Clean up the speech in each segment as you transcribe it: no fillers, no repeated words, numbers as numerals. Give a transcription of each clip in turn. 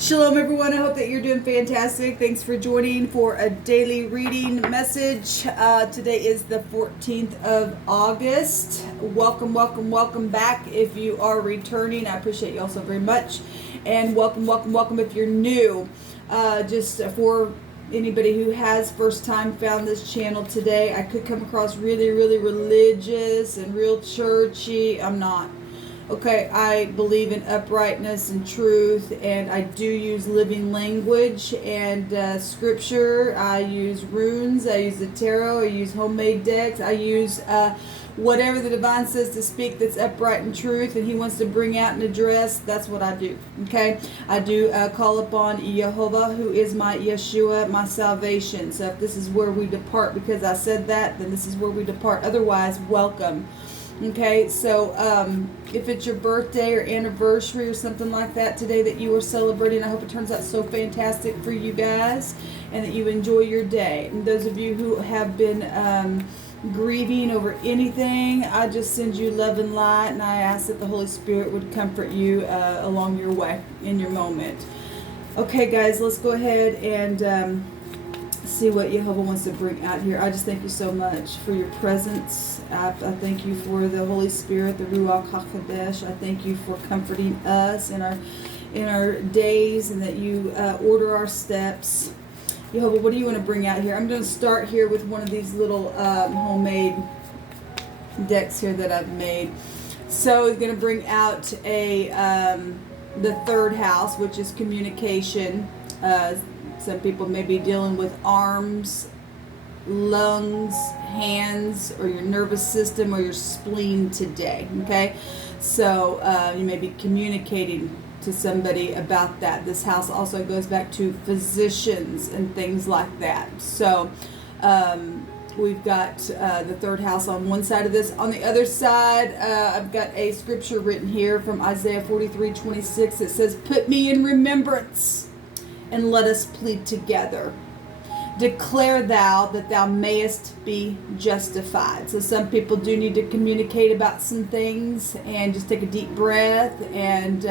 Shalom everyone, I hope that you're doing fantastic. Thanks for joining for a daily reading message. Today is the 14th of August. Welcome back if you are returning. I appreciate you all so very much. And welcome if you're new. Just for anybody who has first time found this channel today, I could come across really religious and real churchy. I'm not. Okay, I believe in uprightness and truth, and I do use living language and scripture. I use runes, I use the tarot, I use homemade decks, I use whatever the divine says to speak that's upright and truth, and he wants to bring out and address. That's what I do, okay? I do call upon Jehovah, who is my Yeshua, my salvation. So if this is where we depart because I said that, then this is where we depart. Otherwise, welcome. Okay, so if it's your birthday or anniversary or something like that today that you are celebrating, I hope it turns out so fantastic for you guys and that you enjoy your day. And those of you who have been grieving over anything, I just send you love and light, and I ask that the Holy Spirit would comfort you along your way in your moment. Okay, guys, let's go ahead and see what Jehovah wants to bring out here. I just thank you so much for your presence. I thank you for the Holy Spirit, the Ruach HaKodesh. I thank you for comforting us in our days, and that you order our steps. Jehovah, what do you want to bring out here? I'm going to start here with one of these little homemade decks here that I've made. So it's going to bring out the third house, which is communication. Some people may be dealing with arms, lungs, hands, or your nervous system or your spleen today, okay? So you may be communicating to somebody about that. This house also goes back to physicians and things like that. So we've got the third house on one side of this. On the other side, I've got a scripture written here from Isaiah 43:26. It says, "Put me in remembrance, and let us plead together. Declare thou that thou mayest be justified." So some people do need to communicate about some things, and just take a deep breath and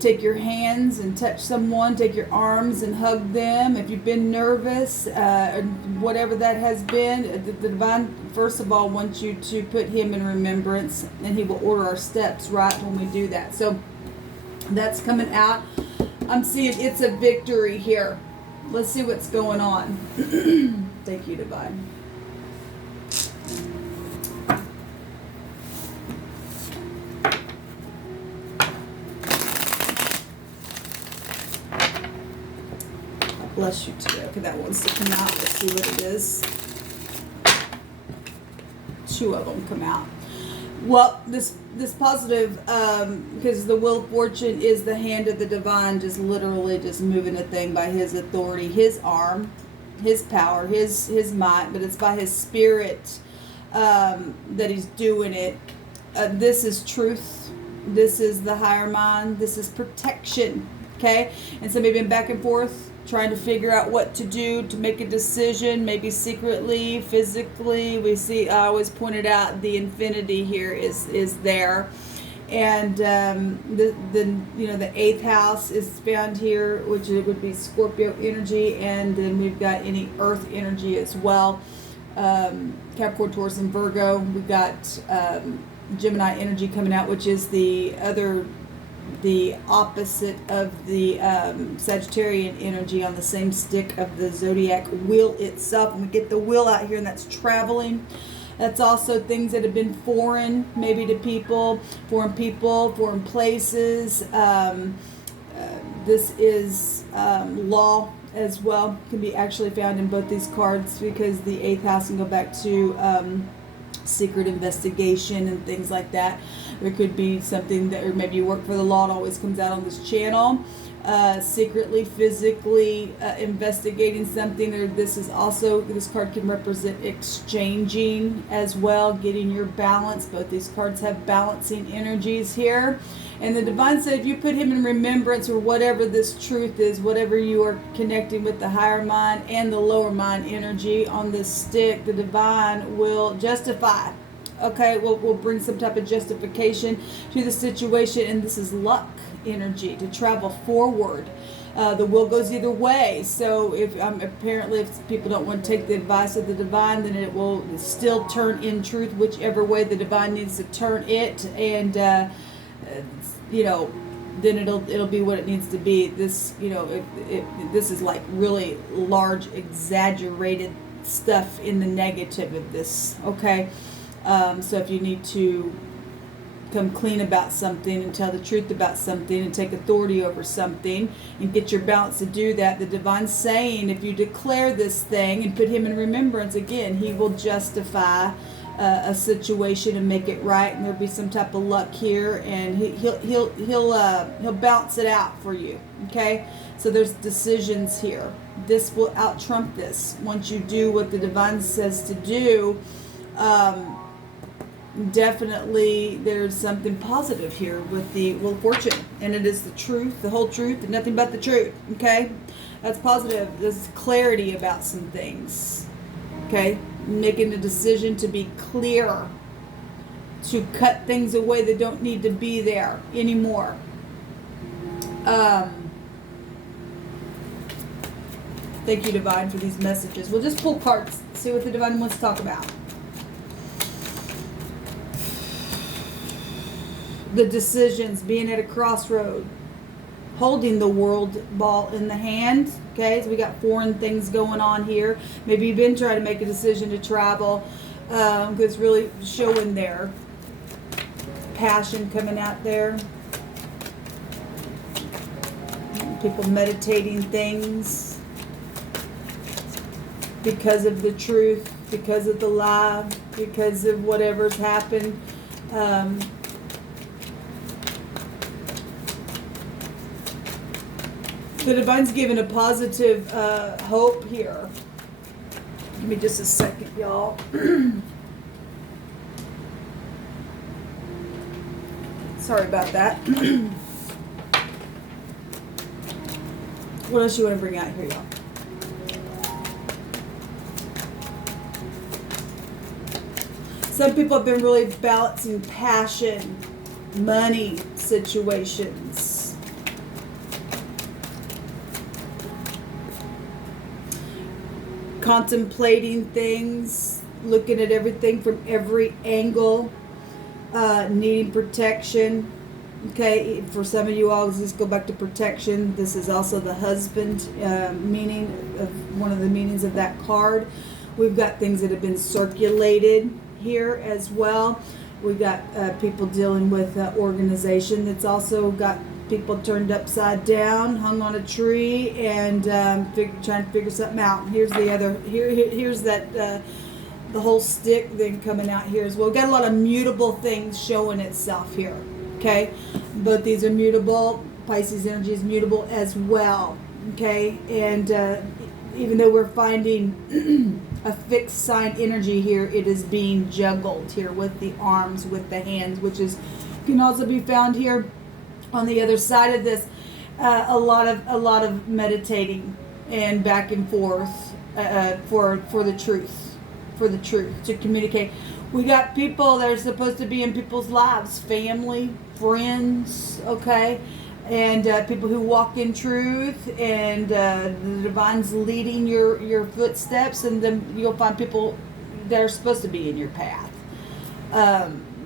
take your hands and touch someone, take your arms and hug them. If you've been nervous, whatever that has been, the divine, first of all, wants you to put him in remembrance, and he will order our steps right when we do that. So that's coming out. I'm seeing it's a victory here. Let's see what's going on. Thank you, Divine. God bless you too. Okay, that wants to come out. Let's see what it is. Two of them come out. Well, this positive, because the wheel of fortune is the hand of the divine, just literally just moving a thing by his authority, his arm, his power, his might, but it's by his spirit that he's doing it. This is truth. This is the higher mind. This is protection. Okay, and so maybe back and forth, trying to figure out what to do to make a decision, maybe secretly, physically. We see, I always pointed out the infinity here is there, and the eighth house is found here, which it would be Scorpio energy, and then we've got any earth energy as well. Capricorn, Taurus, and Virgo. We've got Gemini energy coming out, which is the opposite of the Sagittarian energy on the same stick of the zodiac wheel itself. And we get the wheel out here, and that's traveling. That's also things that have been foreign, maybe to people, foreign places. This is law as well. Can be actually found in both these cards, because the eighth house can go back to secret investigation and things like that. There could be something that, or maybe you work for the law. It always comes out on this channel. Secretly, physically investigating something. Or this card can represent exchanging as well, getting your balance. Both these cards have balancing energies here. And the divine said, if you put him in remembrance, or whatever this truth is, whatever you are connecting with the higher mind and the lower mind energy on this stick, the divine will justify. Okay, we'll bring some type of justification to the situation, and this is luck. energy, to travel forward. The will goes either way. So if apparently if people don't want to take the advice of the divine, then it will still turn in truth whichever way the divine needs to turn it, and then it'll be what it needs to be. This this is like really large, exaggerated stuff in the negative of this. Okay, so if you need to come clean about something and tell the truth about something and take authority over something and get your balance to do that, the divine's saying if you declare this thing and put him in remembrance again, he will justify a situation and make it right, and there'll be some type of luck here, and he'll balance it out for you. Okay, so there's decisions here. This will out trump this once you do what the divine says to do. Definitely there's something positive here with the Wheel of Fortune, and it is the truth, the whole truth, and nothing but the truth. Okay, that's positive. There's clarity about some things. Okay, making a decision to be clear, to cut things away that don't need to be there anymore. Thank you, divine, for these messages. We'll just pull cards, see what the divine wants to talk about. The decisions, being at a crossroad, holding the world ball in the hand. Okay, so we got foreign things going on here. Maybe you've been trying to make a decision to travel, because it's really showing there. Passion coming out there. People meditating things because of the truth, because of the lie, because of whatever's happened. The divine's given a positive hope here. Give me just a second, y'all. Sorry about that. What else you want to bring out here, y'all? Some people have been really balancing passion, money situations. Contemplating things, looking at everything from every angle, needing protection. Okay, for some of you all, let's go back to protection. This is also the husband meaning of one of the meanings of that card. We've got things that have been circulated here as well. We've got people dealing with organization that's also got people turned upside down, hung on a tree, and trying to figure something out. Here's the other. Here's that the whole stick thing coming out here as well. We've got a lot of mutable things showing itself here. Okay, but these are mutable. Pisces energy is mutable as well. Okay, and even though we're finding a fixed sign energy here, it is being juggled here with the arms, with the hands, which is can also be found here. On the other side of this, a lot of meditating and back and forth for the truth to communicate. We got people that are supposed to be in people's lives, family, friends, okay, and people who walk in truth, and the divine's leading your footsteps, and then you'll find people that are supposed to be in your path.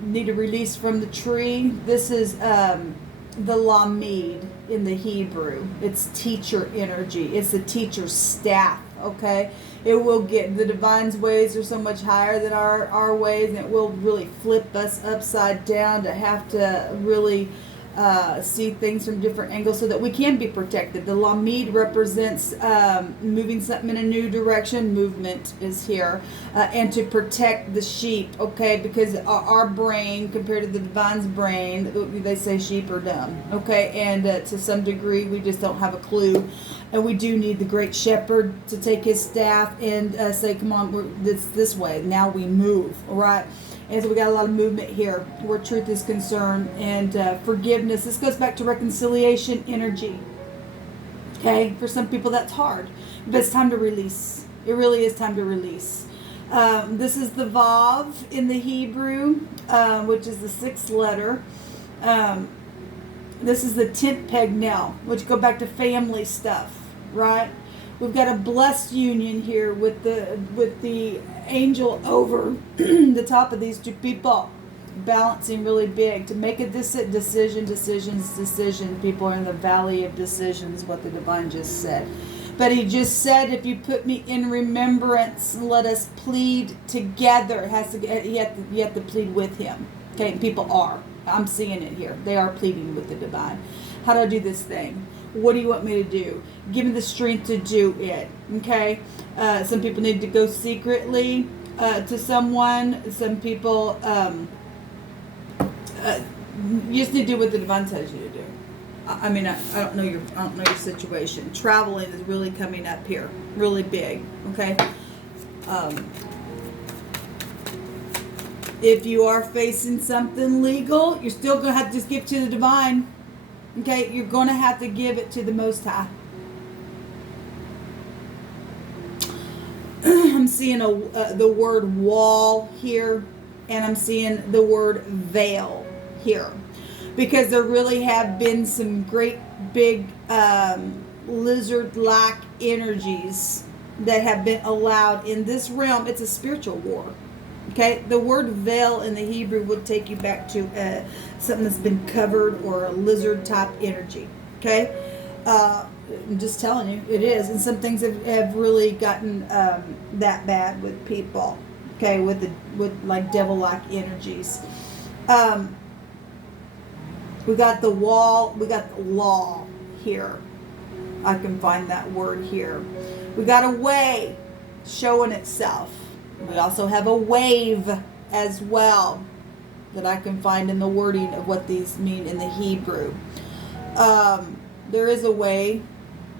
Need a release from the tree. This is the Lamed in the Hebrew. It's teacher energy. It's the teacher's staff. Okay, it will get the divine's ways are so much higher than our ways, and it will really flip us upside down to have to really see things from different angles so that we can be protected. The Lamed represents moving something in a new direction. Movement is here, and to protect the sheep, okay, because our brain compared to the divine's brain, they say sheep are dumb, okay, and to some degree we just don't have a clue, and we do need the great shepherd to take his staff and say, come on, this way, now we move, all right. And so we got a lot of movement here where truth is concerned, and forgiveness. This goes back to reconciliation energy. Okay, for some people that's hard, but it's time to release. It really is time to release. This is the Vav in the Hebrew, which is the 6th letter. This is the tent peg now, which go back to family stuff, right? We've got a blessed union here with the angel over the top of these two people, balancing really big to make a decision. People are in the valley of decisions, what the divine just said. But he just said, if you put me in remembrance, let us plead together. You have to plead with him. Okay, and people are. I'm seeing it here. They are pleading with the divine. How do I do this thing? What do you want me to do? Give me the strength to do it. Okay? Some people need to go secretly to someone. Some people you just need to do what the divine tells you to do. I mean, I don't know your situation. Traveling is really coming up here, really big. Okay. If you are facing something legal, you're still gonna have to just give it to the divine. Okay, you're gonna have to give it to the Most High. I'm seeing the word wall here, and I'm seeing the word veil here, because there really have been some great big lizard-like energies that have been allowed in this realm. It's a spiritual war. Okay, the word veil in the Hebrew would take you back to something that's been covered, or a lizard type energy. Okay, I'm just telling you, it is. And some things have really gotten that bad with people. Okay, with like devil-like energies. We got the wall. We got the law here. I can find that word here. We got a way showing itself. We also have a wave as well that I can find in the wording of what these mean in the Hebrew. There is a way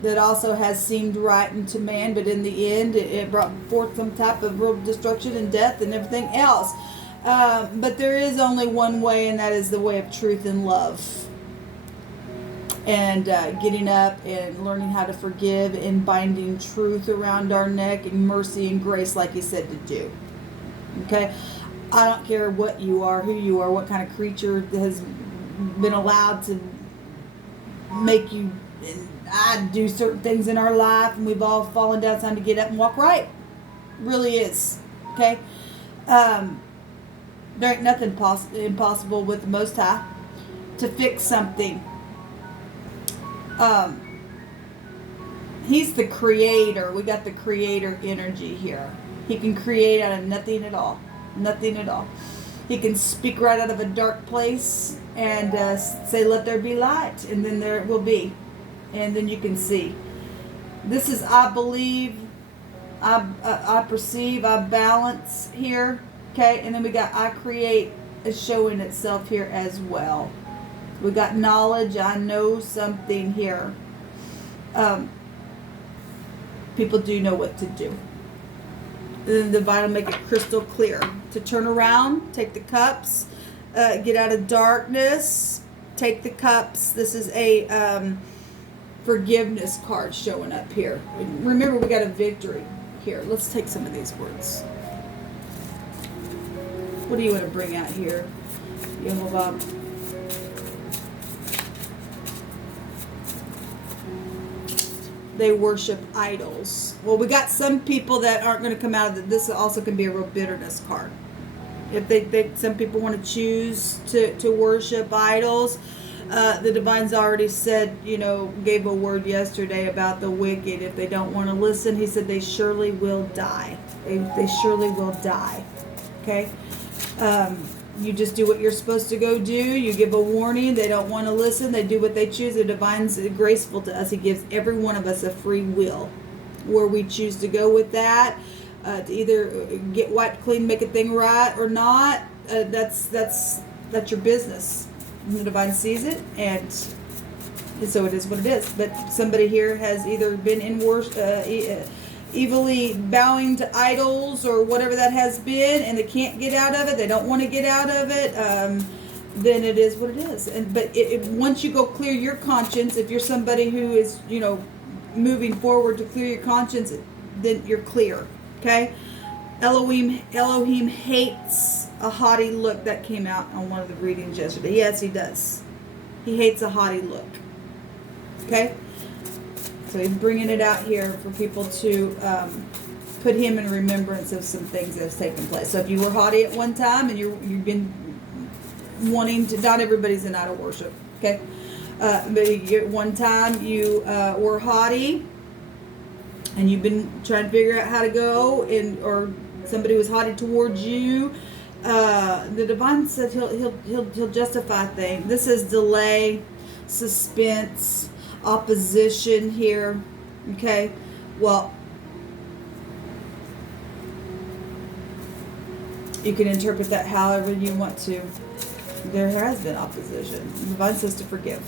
that also has seemed right unto man, but in the end it brought forth some type of real destruction and death and everything else. But there is only one way, and that is the way of truth and love. And getting up and learning how to forgive and binding truth around our neck and mercy and grace like he said to do. Okay? I don't care what you are, who you are, what kind of creature has been allowed to make you and I do certain things in our life, and we've all fallen down. It's time to get up and walk right. It really is. Okay? There ain't nothing impossible with the Most High to fix something. He's the creator. We got the creator energy here. He can create out of nothing at all. Nothing at all. He can speak right out of a dark place and say, let there be light. And then there it will be. And then you can see. This is I believe, I perceive, I balance here. Okay, and then we got I create is showing itself here as well. We got knowledge, I know something here. People do know what to do. Then the divine will make it crystal clear. To turn around, take the cups, get out of darkness, take the cups. This is a forgiveness card showing up here. Remember, we got a victory here. Let's take some of these words. What do you want to bring out here, Yehovah? They worship idols. Well, we got some people that aren't going to come out of it. This also can be a real bitterness card. If some people want to choose to worship idols, the divine's already said, gave a word yesterday about the wicked. If they don't want to listen, he said they surely will die. They surely will die. Okay? You just do what you're supposed to go do. You give a warning. They don't want to listen. They do what they choose. The divine's graceful to us. He gives every one of us a free will where we choose to go with that. To either get wiped clean, make a thing right, or not. That's your business. And the divine sees it, and so it is what it is. But somebody here has either been in worship, evilly bowing to idols or whatever that has been, and they can't get out of it. They don't want to get out of it. Then it is what it is. But once you go clear your conscience, if you're somebody who is moving forward to clear your conscience, then you're clear. Okay. Elohim hates a haughty look. That came out on one of the readings yesterday. Yes, he does. He hates a haughty look. Okay? So he's bringing it out here for people to put him in remembrance of some things that have taken place. So if you were haughty at one time and you've been wanting to, not everybody's in idol worship, okay? But at one time you were haughty and you've been trying to figure out how to go, or somebody was haughty towards you. The divine said he'll justify things. This is delay, suspense, opposition here. Okay, well, you can interpret that however you want to. There has been opposition. The divine says to forgive,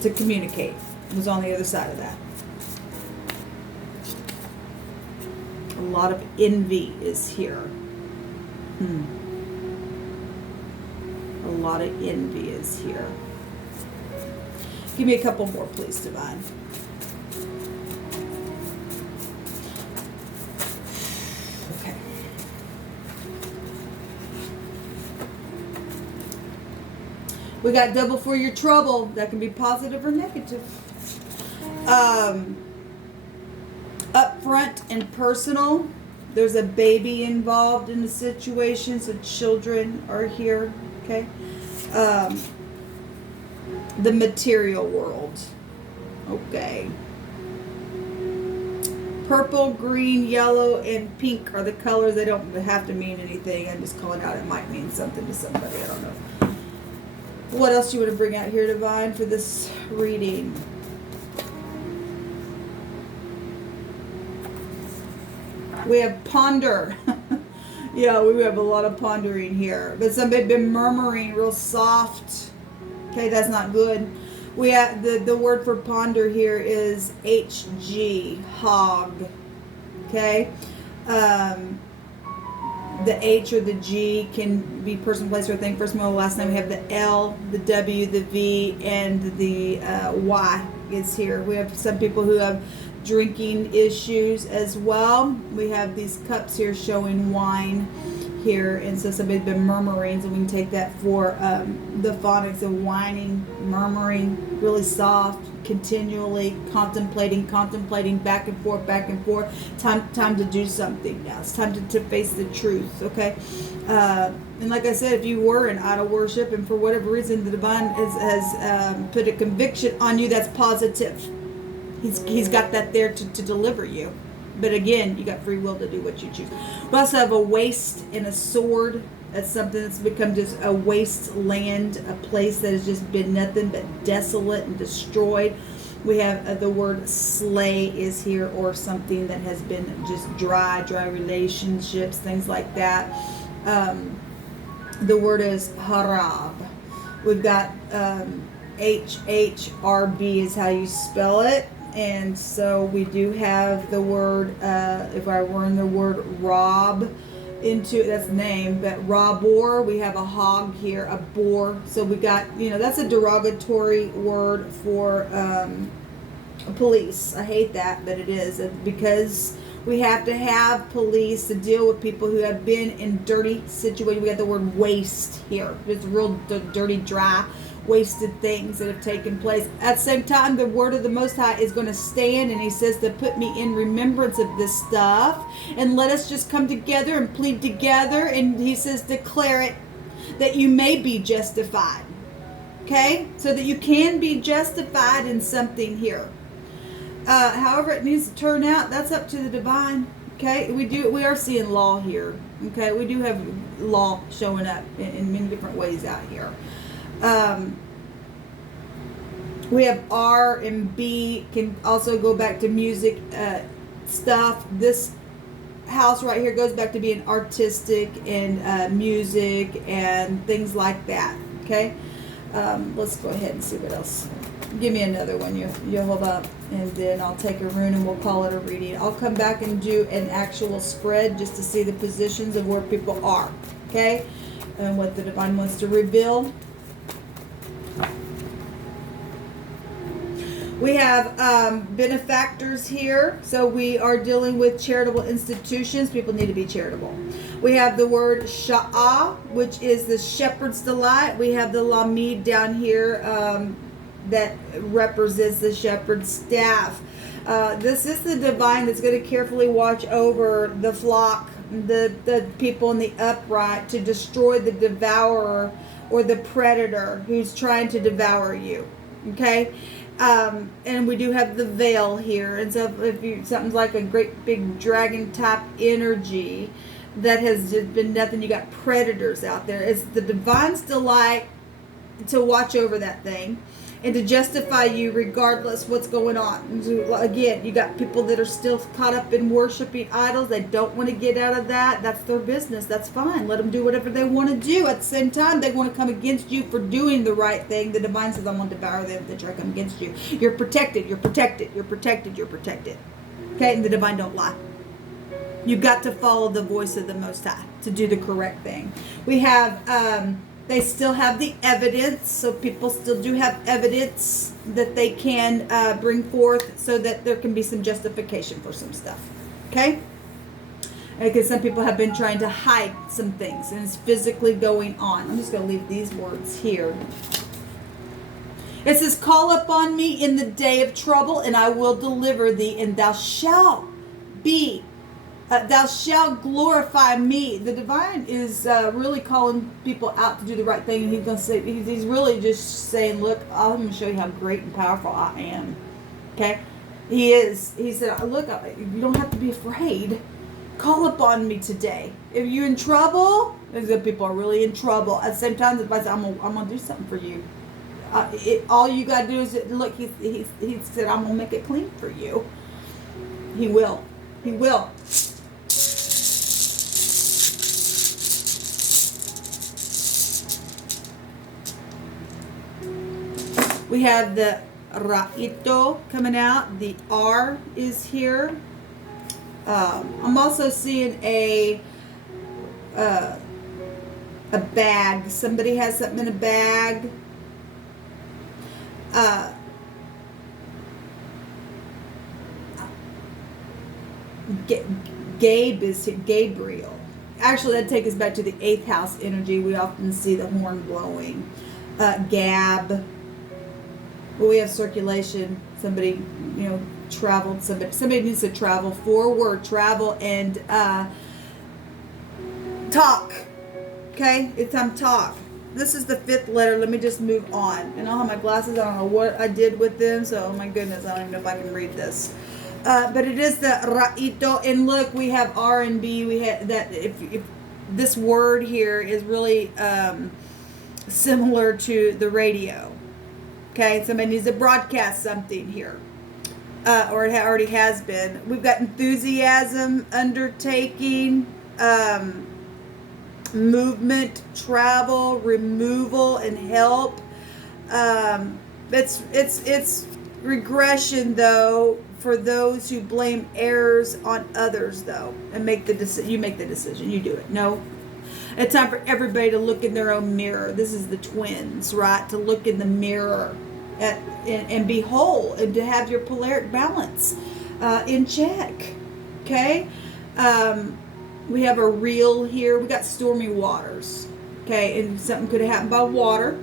to communicate. Who's on the other side of that? A lot of envy is here. A lot of envy is here. Give me a couple more, please, divine. Okay. We got double for your trouble. That can be positive or negative. Up front and personal. There's a baby involved in the situation, so children are here. Okay. The material world. Okay. Purple, green, yellow, and pink are the colors. They don't have to mean anything. I'm just calling out it might mean something to somebody. I don't know. What else do you want to bring out here, divine, for this reading? We have ponder. Yeah, we have a lot of pondering here. But somebody been murmuring real soft. Okay, that's not good. We have the word for ponder here is HG, hog. Okay. The H or the G can be person, place, or thing. First, middle, last name. We have the L, the W, the V, and the Y is here. We have some people who have drinking issues as well. We have these cups here showing wine here, and so somebody's been murmuring, so we can take that for the phonics of whining, murmuring, really soft, continually contemplating, back and forth. Time to do something now. It's time to face the truth. Okay. And like I said, if you were in idol worship and for whatever reason the divine has put a conviction on you, that's positive. He's got that there to deliver you. But again, you got free will to do what you choose. We also have a waste and a sword. That's something that's become just a wasteland, a place that has just been nothing but desolate and destroyed. We have the word slay is here, or something that has been just dry relationships, things like that. The word is harab. We've got HHRB is how you spell it. And so we do have the word, if I were in the word rob into, that's the name, but robor, we have a hog here, a boar. So we got, that's a derogatory word for police. I hate that, but it is. Because we have to have police to deal with people who have been in dirty situations. We got the word waste here. It's real dirty, dry, wasted things that have taken place. At the same time, the word of the Most High is going to stand, and he says to put me in remembrance of this stuff, and let us just come together and plead together, and he says declare it, that you may be justified. Okay? So that you can be justified in something here. However it needs to turn out, that's up to the divine. Okay? We are seeing law here. Okay? We do have law showing up in many different ways out here. We have R and B, can also go back to music stuff. This house right here goes back to being artistic and music and things like that. Okay, let's go ahead and see what else. Give me another one. You hold up, and then I'll take a rune and we'll call it a reading. I'll come back and do an actual spread just to see the positions of where people are. Okay, and what the divine wants to reveal. We have benefactors here. So we are dealing with charitable institutions. People need to be charitable. We have the word sha'ah, which is the shepherd's delight. We have the lamid down here that represents the shepherd's staff. This is the divine that's going to carefully watch over the flock, the people in the upright, to destroy the devourer or the predator who's trying to devour you. Okay? And we do have the veil here. And so if you, something's like a great big dragon type energy that has just been nothing, you got predators out there. It's the divine's delight to watch over that thing and to justify you regardless what's going on. So again, you got people that are still caught up in worshiping idols. They don't want to get out of that. That's their business. That's fine. Let them do whatever they want to do. At the same time, they want to come against you for doing the right thing. The divine says, I want to devour them that try to come against you. You're protected. You're protected. You're protected. You're protected. Okay? And the divine don't lie. You've got to follow the voice of the Most High to do the correct thing. We have... they still have the evidence, so people still do have evidence that they can bring forth so that there can be some justification for some stuff. Okay? Because some people have been trying to hide some things, and it's physically going on. I'm just going to leave these words here. It says, call upon me in the day of trouble, and I will deliver thee, and thou shalt be thou shalt glorify me. The divine is really calling people out to do the right thing. And he's going to say, he's really just saying, look, I'm going to show you how great and powerful I am. Okay? He is. He said, look, you don't have to be afraid. Call upon me today. If you're in trouble, there's people are really in trouble. At the same time, the divine said, I'm going to do something for you. All you got to do is, look, he said, I'm going to make it clean for you. He will. He will. We have the Ra'ito coming out. The R is here. I'm also seeing a bag. Somebody has something in a bag. Gabe is here. Gabriel. Actually, that takes us back to the 8th house energy. We often see the horn blowing. Gab. Well, we have circulation. Somebody, traveled. Somebody needs to travel forward, travel and talk. Okay, it's time to talk. This is the 5th letter. Let me just move on. And I don't have my glasses. I don't know what I did with them. So, oh my goodness, I don't even know if I can read this. But it is the Ra'ito. And look, we have R and B. We have that. If this word here is really similar to the radio. Okay, somebody needs to broadcast something here. Or it already has been. We've got enthusiasm, undertaking, movement, travel, removal, and help. It's regression, though, for those who blame errors on others, though, and make the decision. You make the decision. You do it. No. It's time for everybody to look in their own mirror. This is the twins, right? To look in the mirror and be whole and to have your polaric balance in check. Okay? We have a reel here. We got stormy waters. Okay? And something could have happened by water.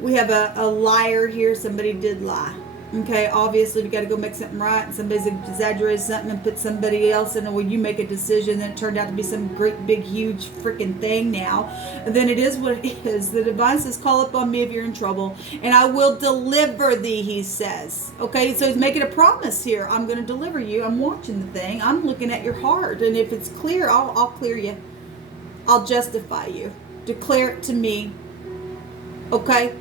We have a liar here. Somebody did lie. Okay, obviously we got to go make something right, and somebody's exaggerated something and put somebody else in, or you make a decision and it turned out to be some great big huge freaking thing now, and then it is what it is. The divine says, call upon me if you're in trouble and I will deliver thee, he says. Okay, so he's making a promise here. I'm going to deliver you. I'm watching the thing. I'm looking at your heart, and if it's clear, I'll clear you. I'll justify you. Declare it to me. Okay.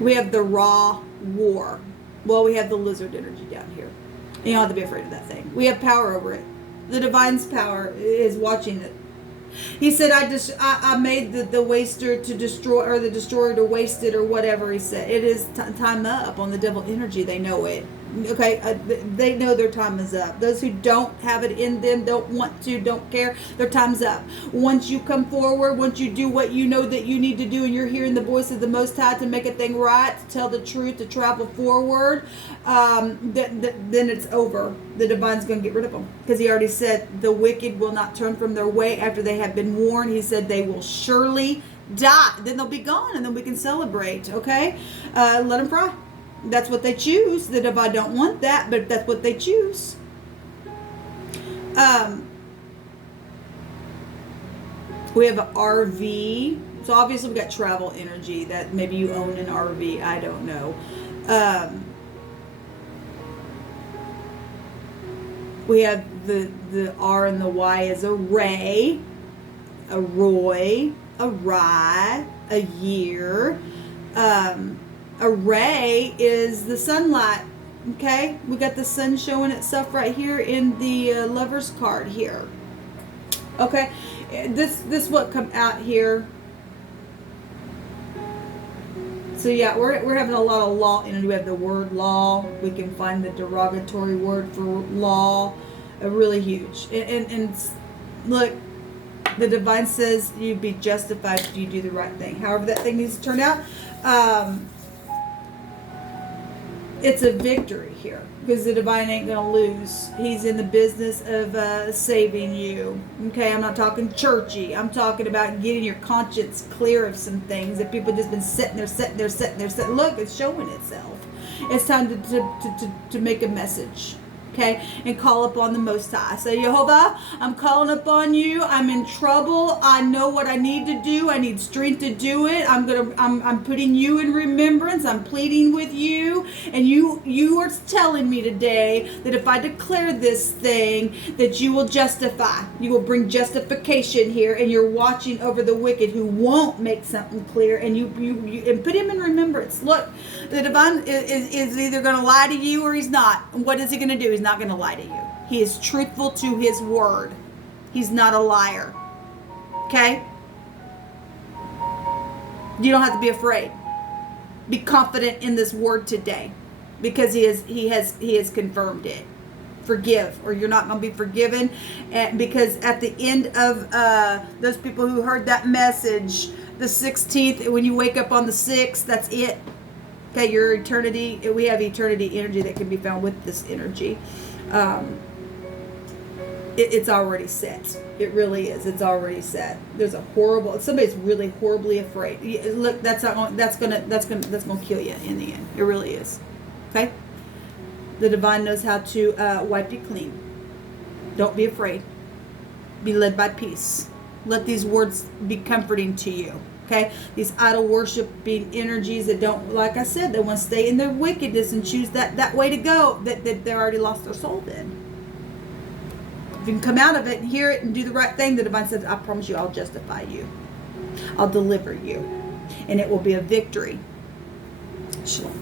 We have the raw war. Well, we have the lizard energy down here. You don't have to be afraid of that thing. We have power over it. The divine's power is watching it. He said, I made the waster to destroy, or the destroyer to waste it, or whatever he said. It is time up on the devil energy. They know it. Okay, they know their time is up. Those who don't have it in them, don't want to, don't care, their time's up. Once you come forward, once you do what you know that you need to do, and you're hearing the voice of the Most High to make a thing right, to tell the truth, to travel forward, then it's over. The Divine's going to get rid of them, because He already said the wicked will not turn from their way after they have been warned. He said they will surely die. Then they'll be gone, and then we can celebrate. Okay, let them fry. That's what they choose. The Divine don't want that, but that's what they choose. We have an RV. So obviously we got travel energy. That maybe you own an RV. I don't know. We have the R and the Y as a ray, a Roy, a rye, a year. A ray is the sunlight. Okay, we got the sun showing itself right here in the Lover's card here. Okay, this what come out here. So yeah, we're having a lot of law energy. We have the word law. We can find the derogatory word for law. Really huge. And look, the Divine says you'd be justified if you do the right thing. However that thing needs to turn out. It's a victory here, because the Divine ain't going to lose. He's in the business of saving you. Okay, I'm not talking churchy. I'm talking about getting your conscience clear of some things that people just been sitting there. Look, it's showing itself. It's time to make a message. Okay, and call upon the Most High. Say, Jehovah, I'm calling upon you. I'm in trouble. I know what I need to do. I need strength to do it. I'm putting you in remembrance. I'm pleading with you, and you are telling me today that if I declare this thing, that you will justify. You will bring justification here, and you're watching over the wicked who won't make something clear, and you and put him in remembrance. Look, the Divine is either going to lie to you or he's not. And what is he going to do? He's not going to lie to you. He is truthful to his word. He's not a liar. Okay? You don't have to be afraid. Be confident in this word today, because he has confirmed it. Forgive, or you're not going to be forgiven. And because at the end of those people who heard that message, the 16th, when you wake up on the 6th, that's it. Okay, your eternity, we have eternity energy that can be found with this energy. It's already set. It really is. It's already set. There's a horrible, somebody's really horribly afraid. Look, that's gonna kill you in the end. It really is. Okay? The Divine knows how to wipe you clean. Don't be afraid. Be led by peace. Let these words be comforting to you. Okay, these idol worshiping energies that don't, like I said, they want to stay in their wickedness and choose that way to go, that they're already lost their soul then. If you can come out of it and hear it and do the right thing, the Divine says, I promise you, I'll justify you. I'll deliver you. And it will be a victory. Shalom.